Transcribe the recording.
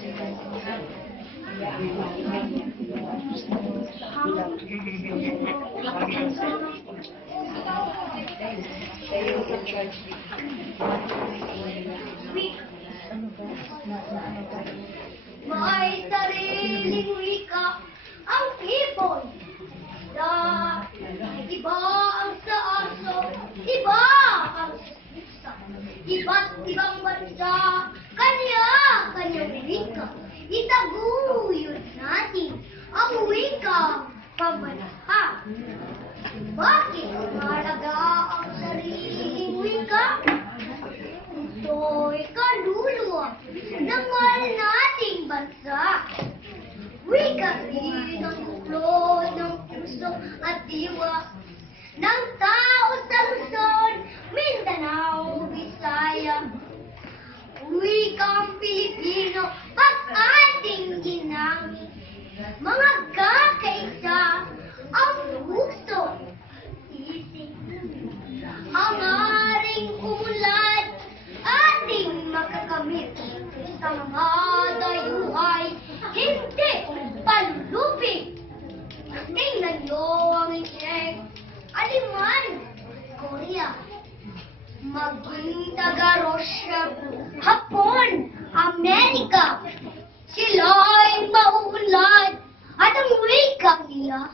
May sariling wika ang ibon. Iba ang sa aso, iba ang sa pusa. Iba't ibang bansa, kanya-kanyang wika. Itaguyod natin ang wika pambansa. Bakit mahalaga ang sariling wika? Ito'y kaluluwa ng mahal nating bansa. Wika rin ang buklod ng puso at diwa ng tao sa Luzon, Mindanao, Visaya. Wikang Pilipino at ating ginamit. Mga kakaisa ang puso, isip, ang aring umunlad, ating makakamit sa mga dayuhay, hindi panlupig. Tingnan niyo ang insect, aliman, Korea, maging taga-Russia, Hapon, Amerika. Sila'y mauunlad at ang wika nila